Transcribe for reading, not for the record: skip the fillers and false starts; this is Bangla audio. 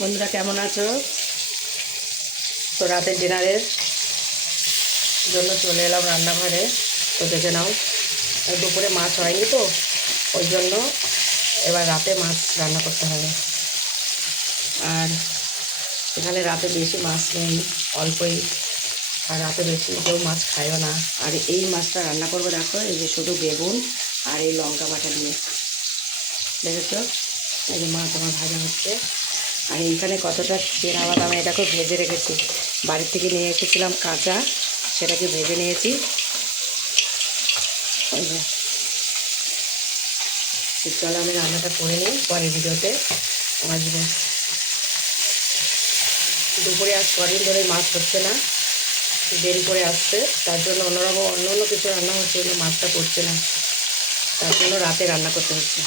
বন্ধুরা কেমন আছো? তো রাতের ডিনারের জন্য চলে এলাম রান্নাঘরে। তো দেখে নাও, দুপুরে মাছ হয়নি, তো ওই জন্য এবার রাতে মাছ রান্না করতে হবে। আর এখানে রাতে বেশি মাছ নেই, অল্পই। আর রাতে বেশি কেউ মাছ খায়ও না। আর এই মাছটা রান্না করবো, দেখো, এই যে শুধু বেগুন আর এই লঙ্কা বাটা দিয়ে। দেখেছো, এই যে মাছ আমার ভাজা হচ্ছে। আর এইখানে কতটা চেনা বাদাম, এটাকে ভেজে রেখেছি। বাড়ির থেকে নিয়ে এসেছিলাম কাঁচা, সেটাকে ভেজে নিয়েছি। চলো আমি রান্নাটা করে নিই, পরের ভিডিওতে আসবো। দুপুরে আজ কদিন ধরে মাছ হচ্ছে না, দেরি করে আসছে, তার জন্য অন্য কিছু রান্না হচ্ছে, কিন্তু মাছটা করছে না, তার জন্য রাতে রান্না করতে হচ্ছে।